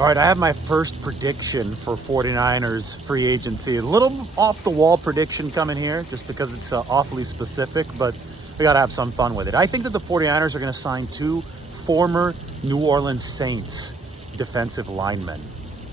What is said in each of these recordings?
All right, I have my first prediction for 49ers free agency. A little off the wall prediction coming here just because it's awfully specific, but we got to have some fun with it. I think that the 49ers are going to sign two former New Orleans Saints defensive linemen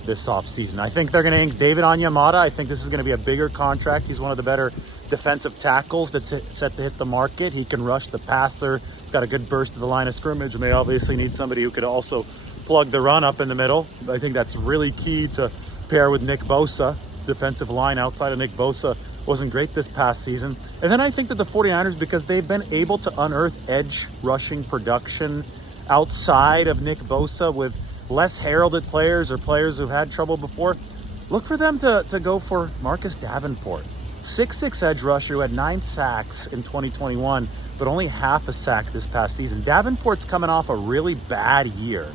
this offseason. I think they're going to ink David Onyemata. I think this is going to be a bigger contract. He's one of the better defensive tackles that's set to hit the market. He can rush the passer. He's got a good burst to the line of scrimmage, and they obviously need somebody who could also plug the run up in the middle. I think that's really key to pair with Nick Bosa. Defensive line outside of Nick Bosa wasn't great this past season. And then I think that the 49ers, because they've been able to unearth edge rushing production outside of Nick Bosa with less heralded players or players who've had trouble before, look for them to go for Marcus Davenport. 6'6" edge rusher who had 9 sacks in 2021, but only half a sack this past season. Davenport's coming off a really bad year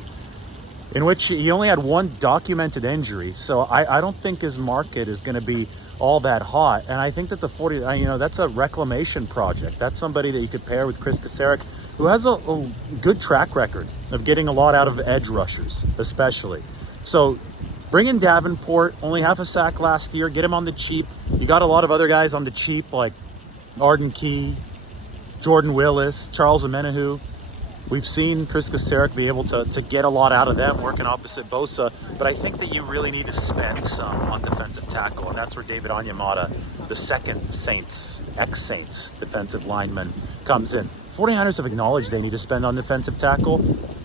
in which he only had one documented injury. So I don't think his market is going to be all that hot. And I think that the 40, that's a reclamation project. That's somebody that you could pair with Chris Kasarik, who has a good track record of getting a lot out of edge rushers, especially. So bring in Davenport, only half a sack last year, get him on the cheap. You got a lot of other guys on the cheap like Arden Key, Jordan Willis, Charles Omenihu. We've seen Chris Kasarik be able to get a lot out of them working opposite Bosa, but I think that you really need to spend some on defensive tackle, and that's where David Onyemata, the second ex-Saints defensive lineman, comes in. 49ers have acknowledged they need to spend on defensive tackle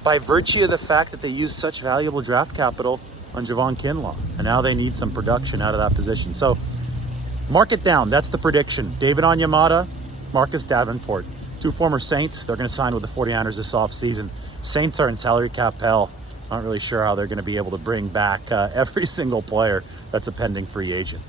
by virtue of the fact that they use such valuable draft capital on Javon Kinlaw, and now they need some production out of that position. So mark it down. That's the prediction. David Onyemata, Marcus Davenport. Two former Saints, they're going to sign with the 49ers this offseason. Saints are in salary cap hell. Not really sure how they're going to be able to bring back every single player that's a pending free agent.